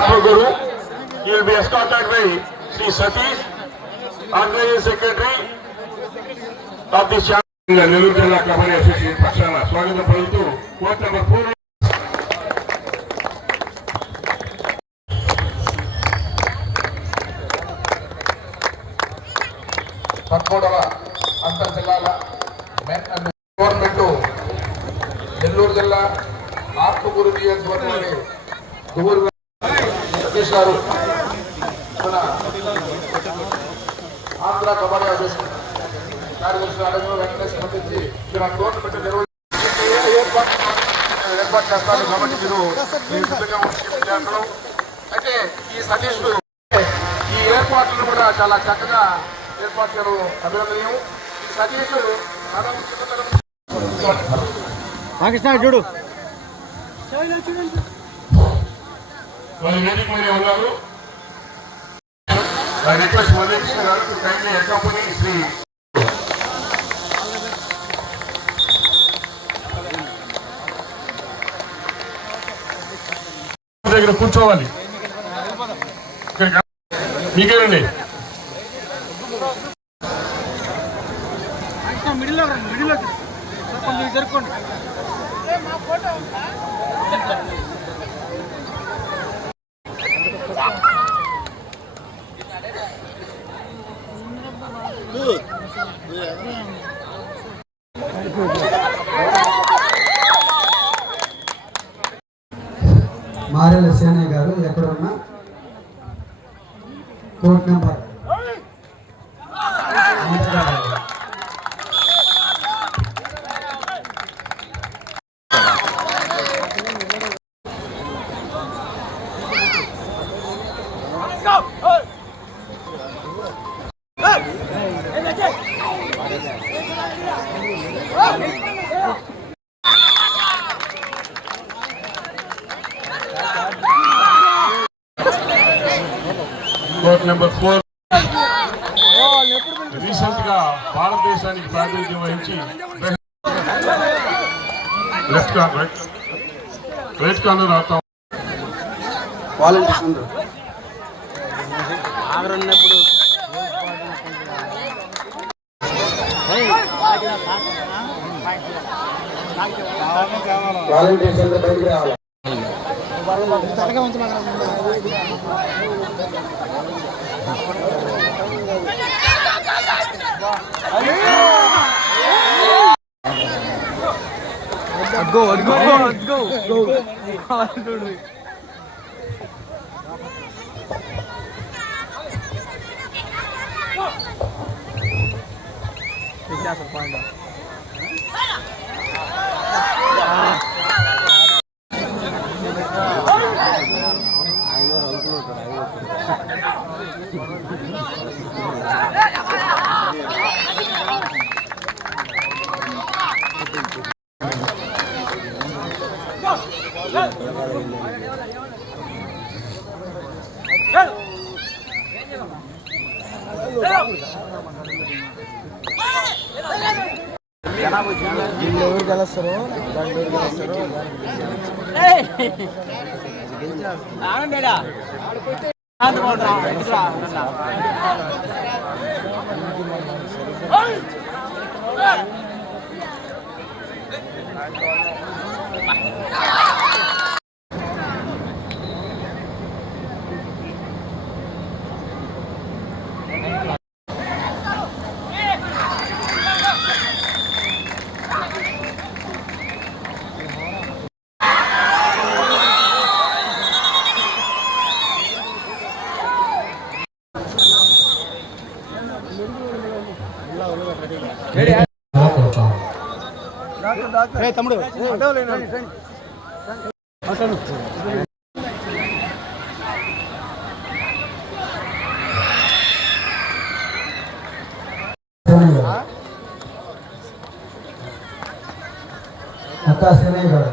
Guru. He will be escorted by Sri Satish, Organizing Secretary of the Nellore Jilla Kabaddi Association Pakshana. Swagatam palutu court number 4. పదమూడవ అంతర్ జిల్లాల men and government Nellore జిల్లా ఆత్మకూరు నియోజకవర్గంలోని దువ్వూరు సతీష్ గారు మన Andhra kabaddi association కార్యదర్శి అడగను వెంటనే స్పందించి టోర్నమెంట్ ఏర్పాటు చేస్తారు కాబట్టి మీరు చేస్తారు. అయితే ఈ సతీష్ ఈ ఏర్పాట్లను కూడా చాలా చక్కగా ఏర్పాటు చేయడం అభినందనీయం. ఈ సతీష్ చూడు ఉన్నారు. రిక్వెస్ట్ మురళీకృష్ణ గారు కైండ్లీ అకాంపనీ శ్రీ దగ్గర కూర్చోవాలి. మీకేనండి జరుపుకోండి. మారెల సేనయ్య గారు ఎక్కడున్నా court number court number 4 recent గా భారతదేశానికి ప్రాతినిధ్యం వహించి లెఫ్ట్ రైట్ కార్నర్ అవుతాం. వాలంటీర్స్ అందరూ ఆగరున్నప్పుడు వాలంటీర్స్ అందరూ బయటికి రావాలి. go let's go తమ్ముడు అత్తా సేనయ్య గారు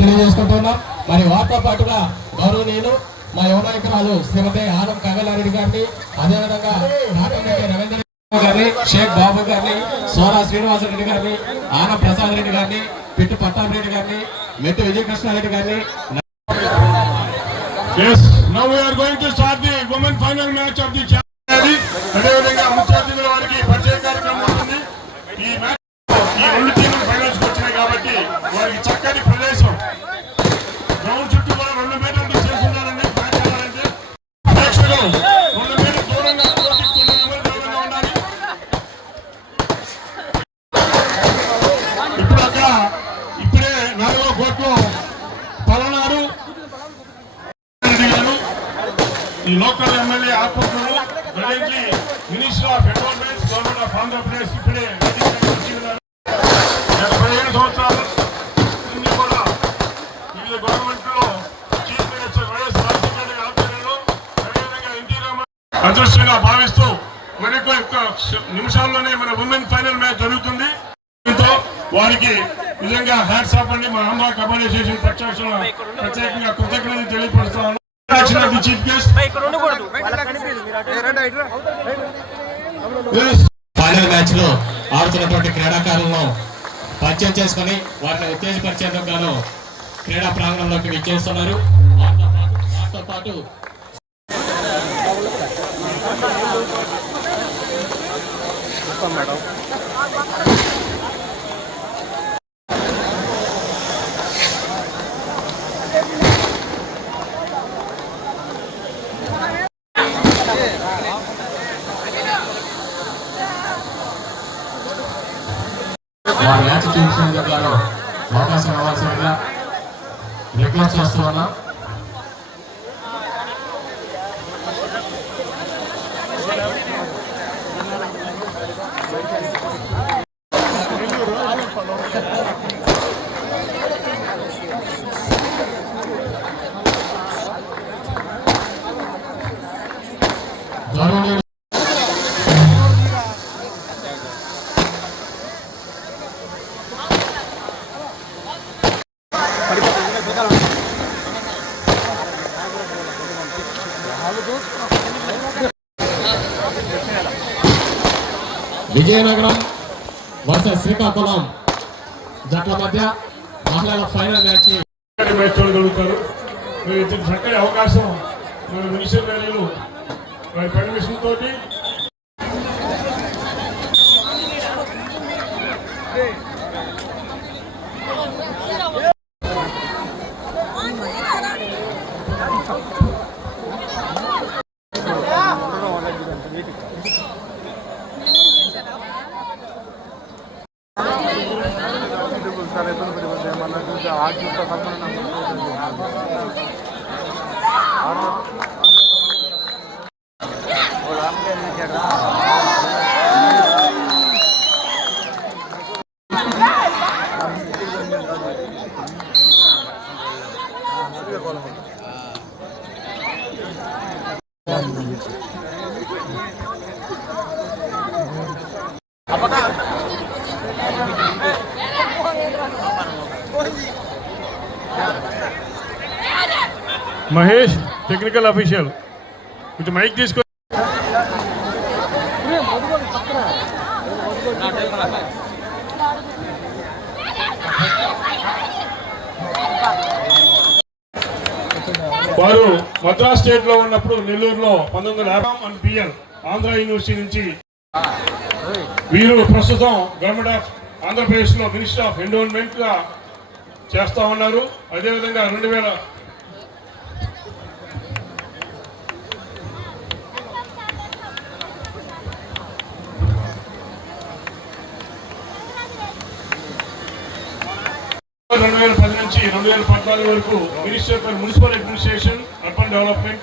తెలియజేసుకుంటున్నాం. మరి వారితో పాటుగా గౌరవనీయులు మా యువ నాయకురాలు శ్రీమతి ఆనం కగలారెడ్డి గారిని, అదేవిధంగా నాటరెడ్డి రవీంద్ర గారిని, షేక్ బాబు గారిని, సోరా శ్రీనివాసరెడ్డి గారిని, ఆనం ప్రసాద్ రెడ్డి గారిని, పిట్టు పట్టాభిరెడ్డి గారిని, మెట్టు విజయకృష్ణారెడ్డి గారిని. Yes, now we are going to start the women final match of the championship. అదేవిధంగా ముఖ్య అతిథుల వారికి పరిచయ కార్యక్రమం ఉంటుంది. ఈ మ్యాచ్ ఈ రెండు టీములు ఫైనల్స్ వచ్చినాయి కాబట్టి వారికి చక్కటి ప్రదేశం గ్రౌండ్ చుట్టూ కూడా 2 మీటర్లు డిస్టెన్స్ ఉండాలండి. మ్యాచ్ ఆడాలంటే ప్రేక్షకులు 2 మీటర్ల దూరంగా దూరంగా ఉండాలి. ఇప్పుడే 4వ కోర్టులో పలనాడు ఈ local MLA Atmakur presently minister of environment government of Andhra Pradesh ఇప్పుడే గత 15 సంవత్సరాల నుండి కూడా వివిధ గవర్నమెంట్ లో chief minister YS Rajasekhara Reddy ఆధ్వర్యంలో అదేవిధంగా ఎన్టీ రామారావు అదృష్టంగా భావిస్తూ మరికొన్ని నిమిషాల్లోనే మన ఉమెన్ ఫైనల్ మ్యాచ్ జరుగుతుంది. దీంతో వారికి నిజంగా హ్యాట్స్ ఆఫ్ అండి. మా ఆంధ్ర కబడ్డీ అసోసియేషన్ ప్రత్యేకంగా కృతజ్ఞతలు తెలియపరుస్తున్నాను. ఫైనల్ మ్యాచ్ లో ఆడుతున్నటువంటి క్రీడాకారులను పరిచయం చేసుకుని వారిని ఉత్తేజపరిచేందుకు గాను క్రీడా ప్రాంగణంలోకి విచ్చేస్తున్నారు. వారితో పాటు వారి మ్యాచ్ చూసేందుకు గాను అవకాశం ఇవ్వాల్సిందిగా రిక్వెస్ట్ చేస్తూ ఉన్నాం. విజయనగరం వర్సెస్ శ్రీకాకుళం జట్ల మధ్య మహిళల ఫైనల్ మ్యాచ్ చూడగలుగుతారు. మీరు ఇచ్చిన చక్కటి అవకాశం మన మినిస్టర్ గారు వారి పర్మిషన్ తోటి మహేష్ టెక్నికల్ అఫీషియల్ కొంచెం మైక్ తీసుకో. వారు మద్రాస్ స్టేట్ లో ఉన్నప్పుడు నెల్లూరులో 1950 పిఎల్ ఆంధ్ర యూనివర్సిటీ నుంచి వీరు ప్రస్తుతం గవర్నమెంట్ ఆఫ్ ఆంధ్రప్రదేశ్ లో మినిస్టర్ ఆఫ్ ఎన్విరాన్మెంట్ గా చేస్తా ఉన్నారు. అదేవిధంగా 2000 2010 నుంచి 2014 వరకు minister for municipal administration urban development.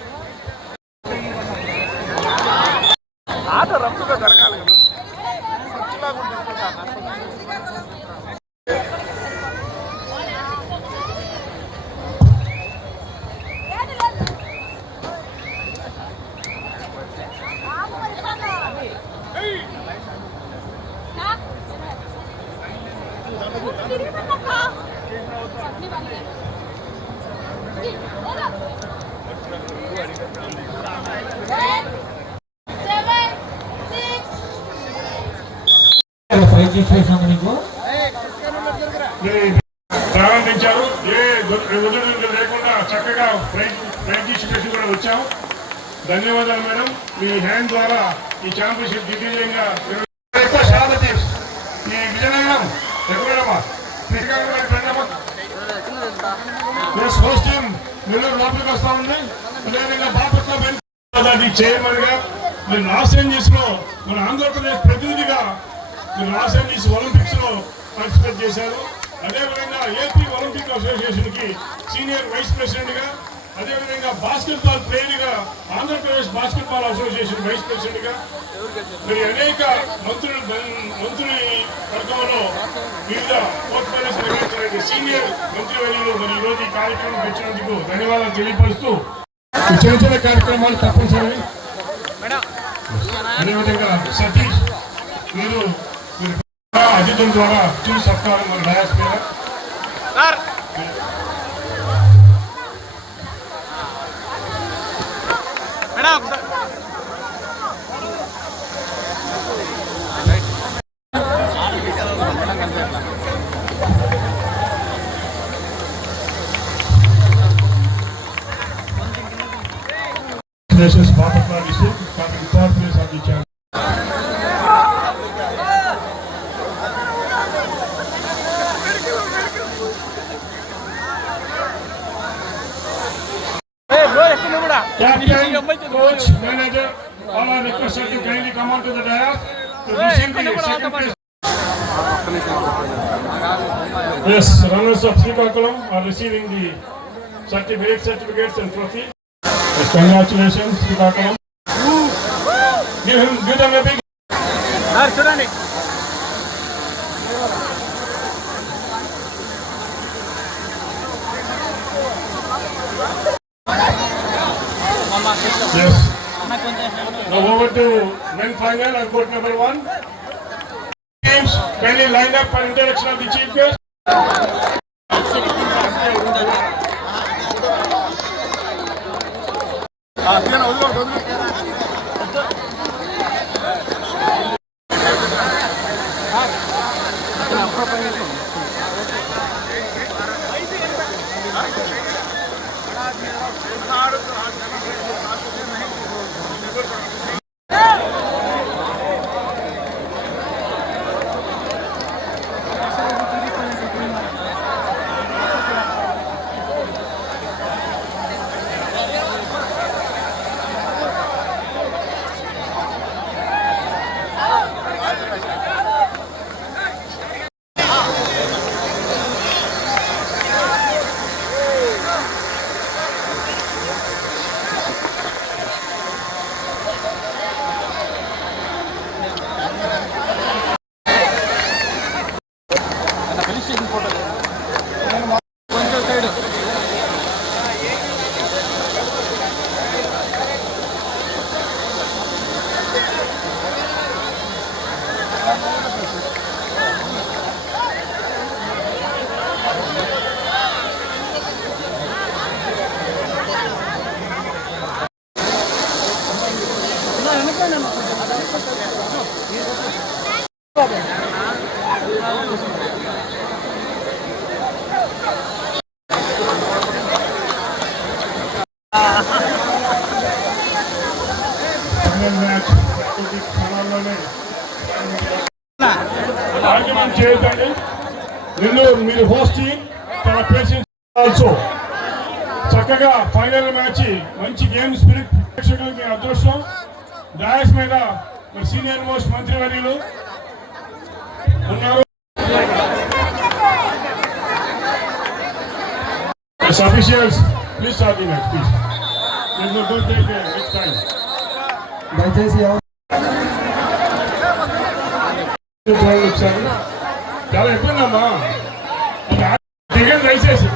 ప్రారంభించారు. ఏ ఒడిదుడుకులు లేకుండా చక్కగా ప్రైజ్ డిస్ట్రిబ్యూషన్ కూడా వచ్చాం. ధన్యవాదాలు మేడం. మీ హ్యాండ్ ద్వారా ఈ ఛాంపియన్షిప్ దిగ్విజయంగా ఎక్కువ శాతం ఈ విజయనగరం ఎక్కడమ్మా హోస్ట్ టీం నెల్లూరు లోపలికి వస్తా ఉంది. అదేవిధంగా బాపట్ల చైర్మన్ గా మీరు లాస్ ఏంజల్స్ లో మన ఆంధ్రప్రదేశ్ ప్రతినిధిగా మీరు లాస్ ఏంజల్స్ ఒలింపిక్స్ లో పార్టిసిపేట్ చేశారు. అదేవిధంగా ఏపీ ఒలింపిక్ అసోసియేషన్ కి సీనియర్ వైస్ ప్రెసిడెంట్ గా, అదేవిధంగా బాస్కెట్బాల్ ప్లేయర్ గా Andhra Pradesh basketball association vice president గా మరి అనేక మంత్రి వర్గంలో వివిధ పోర్ట్ఫోలియోస్ నిర్వహించిన సీనియర్ మంత్రివర్యులు మరి ఈరోజు ఈ కార్యక్రమం వచ్చినందుకు ధన్యవాదాలు తెలియపరుస్తూ చిన్న చిన్న కార్యక్రమాలు తప్పనిసరి. అదేవిధంగా సతీష్ మీరు అతిథుల ద్వారా చూసి సత్కారం మన డయాస్ మీద Baapatla district, coming third place of the channel. Captain, coach, manager, all are requested to kindly come on to the dais to receive the second place. Yes, runners of Srikakulam are receiving the certificates and trophy. Yes, congratulations, Srikakulam. Give them a big. Yes. Now over to men final and court number 1. Teams kindly lined up for introduction of the chief guest. Argument చేయొద్దండి. మీరు host చాలా patience also చక్కగా final match మంచి game spirit ప్రేక్షకులు మీ అదృష్టం. Dais మీద మరి senior most మంత్రివర్యులు ఉన్నారు. Officials, please start the match, please. There's no good take next time. దయచేసి చాలా ఇబ్బందమ్మా దిగండి దయచేసి.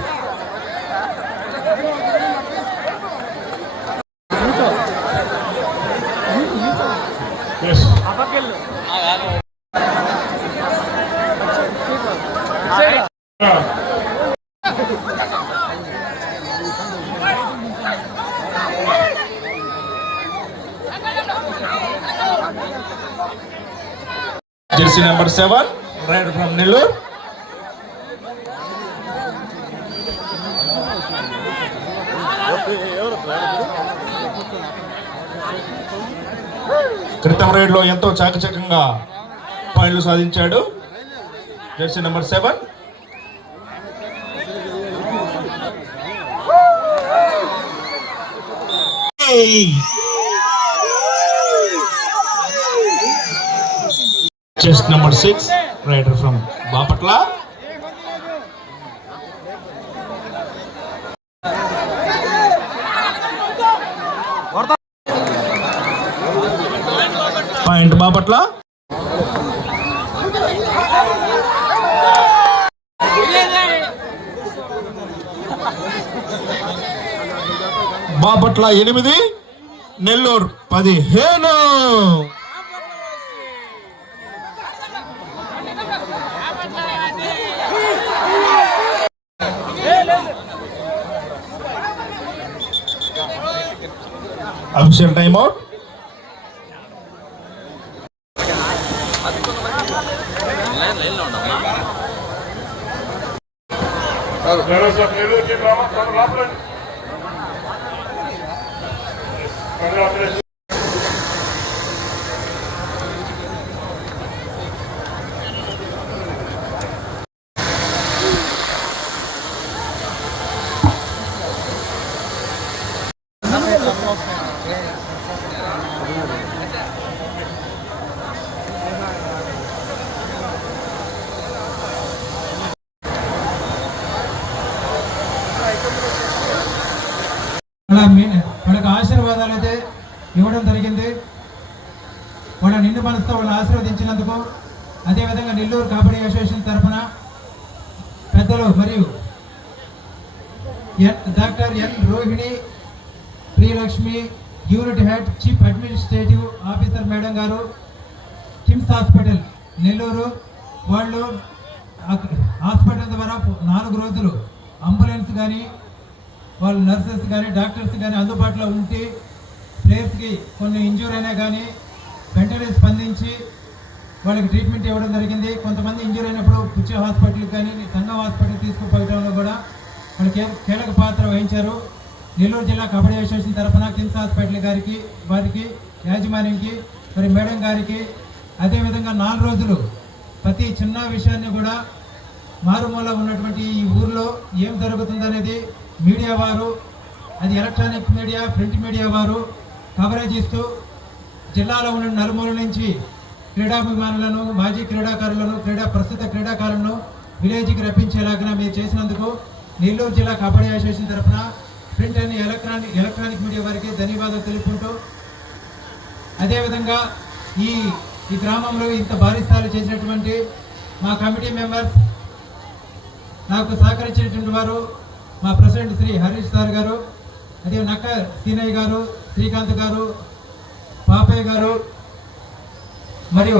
Jersey number 7, right from Nellore. క్రితం రైడ్లో ఎంతో చాకచక్యంగా పాయింట్లు సాధించాడు jersey number 7. Chest number 6, raider from Bapatla. Point Bapatla. Bapatla 8, Nellore 15. Official time out. వాళ్ళకి ఆశీర్వాదాలు అయితే ఇవ్వడం జరిగింది. వాళ్ళ నిండు మనసుతో వాళ్ళు ఆశీర్వదించినందుకు, అదేవిధంగా నెల్లూరు కబడ్డీ అసోసియేషన్ తరఫున పెద్దలు మరియు doctor N Rohini Priyalakshmi, unit head chief administrative officer madam garu, KIMS hospital Nellore వాళ్ళు హాస్పిటల్ ద్వారా 4 రోజులు అంబులెన్స్ కానీ వాళ్ళు నర్సెస్ కానీ డాక్టర్స్ కానీ అందుబాటులో ఉంటే ప్లేయర్స్కి కొన్ని ఇంజ్యూర్ అయినా కానీ వెంటనే స్పందించి వాళ్ళకి ట్రీట్మెంట్ ఇవ్వడం జరిగింది. కొంతమంది ఇంజ్యూర్ అయినప్పుడు పుచ్చ హాస్పిటల్కి కానీ సంఘం హాస్పిటల్ తీసుకుపోయడంలో కూడా వాళ్ళు కీలక పాత్ర వహించారు. నెల్లూరు జిల్లా కబడ్డీ అసోసియేషన్ తరఫున కిమ్స్ హాస్పిటల్ గారికి, వారికి యాజమాన్యంకి, మరి మేడం గారికి, అదేవిధంగా 4 రోజులు ప్రతి చిన్న విషయాన్ని కూడా మారుమూల ఉన్నటువంటి ఈ ఊర్లో ఏం జరుగుతుందనేది మీడియా వారు, అది ఎలక్ట్రానిక్ మీడియా, ప్రింట్ మీడియా వారు కవరేజ్ ఇస్తూ జిల్లాలో ఉన్న నలుమూల నుంచి క్రీడాభిమానులను, మాజీ క్రీడాకారులను, ప్రస్తుత క్రీడాకారులను విలేజ్కి రప్పించేలాగా మీరు చేసినందుకు నెల్లూరు జిల్లా కబడ్డీ అసోసియేషన్ తరఫున ప్రింట్ అండ్ ఎలక్ట్రానిక్ మీడియా వారికి ధన్యవాదాలు తెలుపుకుంటూ, అదేవిధంగా ఈ గ్రామంలో ఇంత భారీ స్థాయిలో చేసినటువంటి మా కమిటీ మెంబర్స్, నాకు సహకరించినటువంటి వారు మా ప్రెసిడెంట్ శ్రీ హరీష్ సార్ గారు, అదే నక్క సీనయ్య గారు, శ్రీకాంత్ గారు, పాపయ్య గారు, మరియు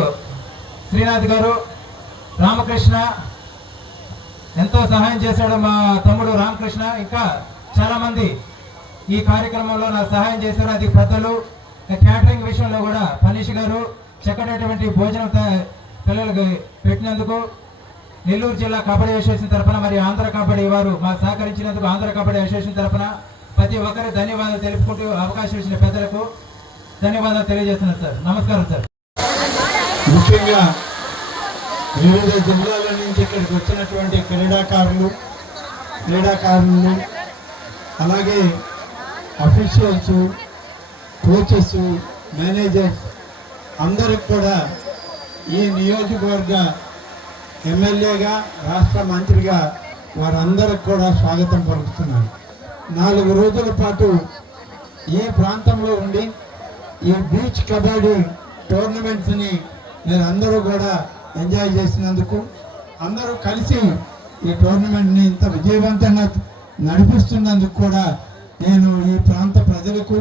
శ్రీనాథ్ గారు, రామకృష్ణ ఎంతో సహాయం చేశాడు మా తమ్ముడు రామకృష్ణ, ఇంకా చాలామంది ఈ కార్యక్రమంలో నాకు సహాయం చేశారు. అది పెద్దలు క్యాటరింగ్ విషయంలో కూడా పనీష్ గారు చక్కనటువంటి భోజనం పిల్లలకు పెట్టినందుకు నెల్లూరు జిల్లా కబడ్డీ అసోసియేషన్ తరఫున మరియు ఆంధ్ర కబడ్డీ వారు మాకు సహకరించినందుకు ఆంధ్ర కబడ్డీ అసోసియేషన్ తరఫున ప్రతి ఒక్కరి ధన్యవాదాలు తెలుపుకుంటూ అవకాశం ఇచ్చిన పెద్దలకు ధన్యవాదాలు తెలియజేస్తున్నాను సార్. నమస్కారం సార్. ముఖ్యంగా వివిధ జిల్లాల నుంచి ఇక్కడికి వచ్చినటువంటి క్రీడాకారులు, అలాగే అఫీషియల్స్, కోచెస్, మేనేజర్స్ అందరికి కూడా ఈ నియోజకవర్గ ఎమ్మెల్యేగా, రాష్ట్ర మంత్రిగా వారందరికి కూడా స్వాగతం పలుకుతున్నాను. 4 రోజుల పాటు ఈ ప్రాంతంలో ఉండి ఈ బీచ్ కబడ్డీ టోర్నమెంట్స్ని మీరు అందరూ కూడా ఎంజాయ్ చేసినందుకు, అందరూ కలిసి ఈ టోర్నమెంట్ని ఇంత విజయవంతంగా నడిపిస్తున్నందుకు కూడా నేను ఈ ప్రాంత ప్రజలకు,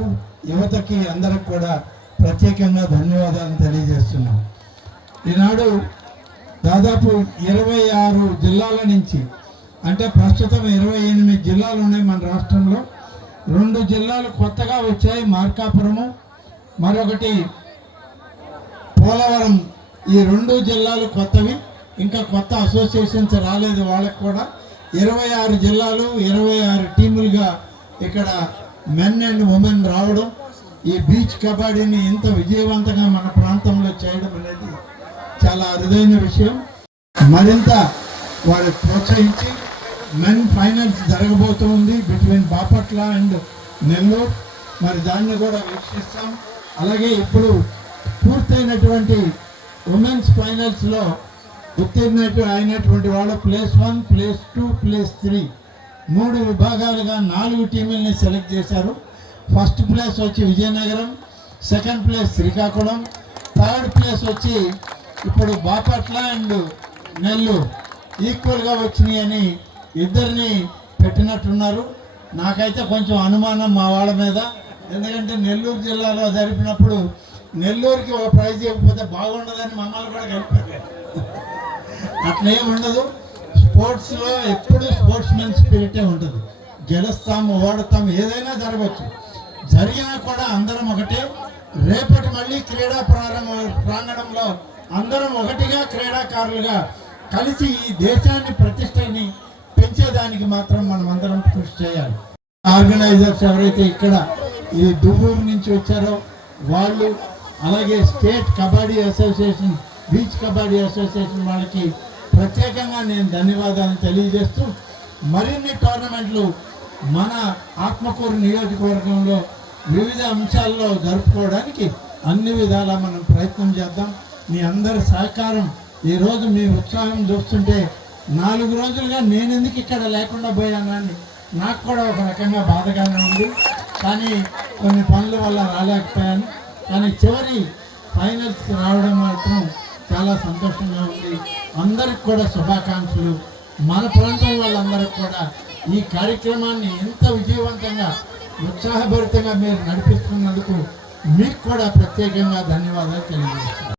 యువతకి అందరికి కూడా ప్రత్యేకంగా ధన్యవాదాలు తెలియజేస్తున్నాను. ఈనాడు దాదాపు 26 జిల్లాల నుంచి, అంటే ప్రస్తుతం 28 జిల్లాలు ఉన్నాయి మన రాష్ట్రంలో. 2 జిల్లాలు కొత్తగా వచ్చాయి, మార్కాపురము, మరొకటి పోలవరం. ఈ 2 జిల్లాలు కొత్తవి, ఇంకా కొత్త అసోసియేషన్స్ రాలేదు వాళ్ళకు కూడా. 26 జిల్లాలు 26 టీములుగా ఇక్కడ మెన్ అండ్ ఉమెన్ రావడం, ఈ బీచ్ కబడ్డీని ఇంత విజయవంతంగా మన ప్రాంతంలో చేయడం అనేది చాలా అరుదైన విషయం. మరింత వారు ప్రోత్సహించి మెన్ ఫైనల్స్ జరగబోతుంది బిట్వీన్ బాపట్ల అండ్ నెల్లూరు. మరి దాన్ని కూడా వీక్షిస్తాం. అలాగే ఇప్పుడు పూర్తయినటువంటి ఉమెన్స్ ఫైనల్స్లో అయినటువంటి వాళ్ళు ప్లేస్ 1, ప్లేస్ 2, ప్లేస్ 3 3 విభాగాలుగా 4 టీముల్ని సెలెక్ట్ చేశారు. ఫస్ట్ ప్లేస్ వచ్చి Vizianagaram, second place Srikakulam, third place వచ్చి ఇప్పుడు బాపట్ల అండ్ నెల్లూరు ఈక్వల్గా వచ్చినాయి అని ఇద్దరిని పెట్టినట్టున్నారు. నాకైతే కొంచెం అనుమానం మా వాళ్ళ మీద, ఎందుకంటే నెల్లూరు జిల్లాలో జరిపినప్పుడు నెల్లూరుకి ఒక ప్రైజ్ ఇవ్వకపోతే బాగుండదని మమ్మల్ని కూడా కలిపారు. అట్లేం ఉండదు. స్పోర్ట్స్లో ఎప్పుడు స్పోర్ట్స్మెన్ స్పిరిటే ఉంటుంది. గెలుస్తాము, ఓడతాము, ఏదైనా జరగవచ్చు. జరిగినా కూడా అందరం ఒకటే. రేపటి మళ్ళీ క్రీడా ప్రాంగణంలో అందరం ఒకటిగా క్రీడాకారులుగా కలిసి ఈ దేశాన్ని ప్రతిష్టని పెంచేదానికి మాత్రం మనం అందరం కృషి చేయాలి. ఆర్గనైజర్స్ ఎవరైతే ఇక్కడ ఈ దువ్వూరు నుంచి వచ్చారో వాళ్ళు, అలాగే state kabaddi association, beach kabaddi association వాళ్ళకి ప్రత్యేకంగా నేను ధన్యవాదాలు తెలియజేస్తూ, మరిన్ని టోర్నమెంట్లు మన ఆత్మకూరు నియోజకవర్గంలో వివిధ అంశాల్లో జరుపుకోవడానికి అన్ని విధాలా మనం ప్రయత్నం చేద్దాం. మీ అందరి సహకారం, ఈరోజు మీ ఉత్సాహం చూస్తుంటే 4 రోజులుగా నేను ఎందుకు ఇక్కడ లేకుండా పోయానని నాకు కూడా ఒక రకంగా బాధగానే ఉంది. కానీ కొన్ని పనుల వల్ల రాలేకపోయాను. కానీ చివరి ఫైనల్స్ రావడం మాత్రం చాలా సంతోషంగా ఉంది. అందరికి కూడా శుభాకాంక్షలు. మన ప్రాంతం వాళ్ళందరికీ కూడా ఈ కార్యక్రమాన్ని ఎంత విజయవంతంగా ఉత్సాహభరితంగా మీరు నడిపిస్తున్నందుకు మీకు కూడా ప్రత్యేకంగా ధన్యవాదాలు తెలియజేస్తున్నాను.